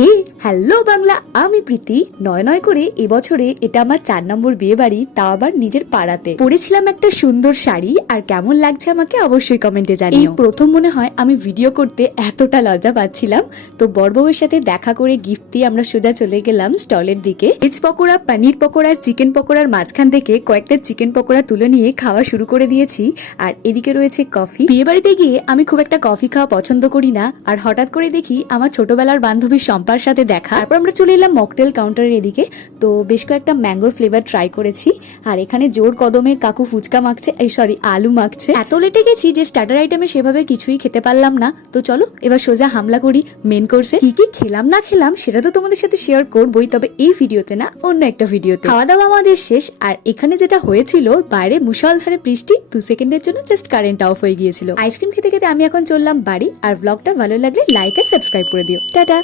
হে hello Bangla, আমি প্রীতি। নয় নয় করে এবছরে এটা আমার 4 নম্বর বিয়ে বাড়ি, তাও আবার নিজের পাড়াতে। পরেছিলাম একটা সুন্দর শাড়ি, আর কেমন লাগছে আমাকে অবশ্যই কমেন্টে জানিও। এই প্রথম মনে হয় আমি ভিডিও করতে এতটা লজ্জা পাচ্ছিলাম। তো বড়বউয়ের সাথে দেখা করে গিফট দিয়ে আমরা সোজা চলে গেলাম স্টলের দিকে। ভেজ পকোড়া, পনির পকোড়া, চিকেন পকোড়ার মাঝখান থেকে কয়েকটা চিকেন পকোড়া তুলে নিয়ে খাওয়া শুরু করে দিয়েছি। আর এদিকে রয়েছে কফি। বিয়ে বাড়িতে গিয়ে আমি খুব একটা কফি খাওয়া পছন্দ করি না, আর হঠাৎ করে দেখি আমার ছোটবেলার বান্ধবী শম্পার সাথে দেখা। তারপর আমরা চলে এলাম মকটেল কাউন্টারের এদিকে। তো বেশ কয়েকটা ম্যাঙ্গোর ফ্লেভার ট্রাই করেছি। আর এখানে জোর কদমে কাকু ফুচকা মাখছে, আলু মাখছে। এত লেটে গেছি যে স্টার্টার আইটেমে সেভাবে কিছুই খেতে পারলাম না। তো চলো এবার সোজা হামলা করি মেন কোর্সে। কি কি খেলাম না খেলাম সেটা তো তোমাদের সাথে শেয়ার করবোই, তবে এই ভিডিওতে না, অন্য একটা ভিডিওতে। খাওয়া দাওয়া আমাদের শেষ, আর এখানে যেটা হয়েছিল, বাইরে মুষলধারে বৃষ্টি, 2 সেকেন্ডের জন্য জাস্ট কারেন্ট অফ হয়ে গিয়েছিল। আইসক্রিম খেতে খেতে আমি এখন চললাম বাড়ি। আর ব্লগটা ভালো লাগলে লাইক আর সাবস্ক্রাইব করে দিও। টাটা।